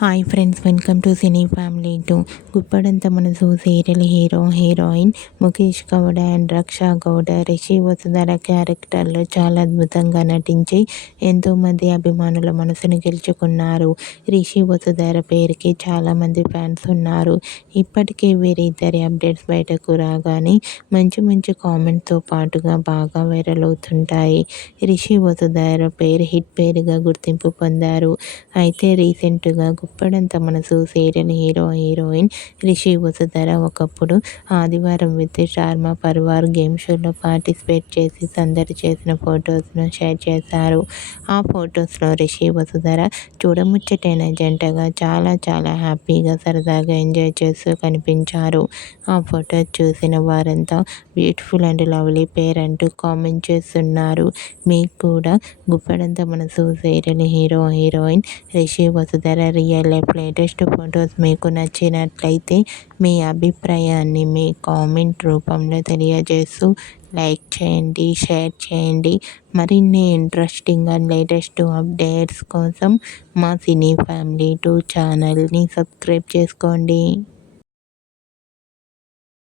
Hi friends, welcome to cine family 2. గుప్పడంత మనసు serial hero heroine Mukesh Gowda and Raksha Gowda Rishi Vasudhara క్యారెక్టర్లో చాలా అద్భుతంగా నటించి ఎంతోమంది అభిమానుల మనసును గెలుచుకున్నారు. రిషి వసుధర పేరుకి చాలామంది ఫ్యాన్స్ ఉన్నారు. ఇప్పటికే వీరిద్దరి అప్డేట్స్ బయటకు రాగానే మంచి మంచి కామెంట్తో పాటుగా బాగా వైరల్ అవుతుంటాయి. రిషి వసుధర పేరు హిట్ పేరుగా గుర్తింపు పొందారు. అయితే రీసెంట్గా గుప్పడంత మనసు serial hero heroine Rishi Vasudhara ఒకప్పుడు ఆదివారం విత్ శర్మ పరివార్ గేమ్ షోలో పార్టిసిపేట్ చేసి సందడి చేసిన ఫొటోస్ను షేర్ చేశారు. ఆ ఫొటోస్లో రిషి వసుధర చూడముచ్చటైన జంటగా చాలా హ్యాపీగా సరదాగా ఎంజాయ్ చేస్తూ కనిపించారు. ఆ ఫొటో చూసిన వారంతా బ్యూటిఫుల్ అండ్ లవ్లీ పేర్ అంటూ కామెంట్ చేస్తున్నారు. మీకు కూడా గుప్పడంత మనసు serial hero heroine Rishi Vasudhara real life latest photos మీకు నచ్చినట్లయితే మీ అభిప్రాయాన్ని మీ కామెంట్ రూపంలో తెలియజేస్తూ లైక్ చేయండి, షేర్ చేయండి. మరిన్ని ఇంట్రెస్టింగ్ అండ్ లేటెస్ట్ అప్డేట్స్ కోసం మా సినీ ఫ్యామిలీ 2 ఛానల్ని సబ్స్క్రైబ్ చేసుకోండి.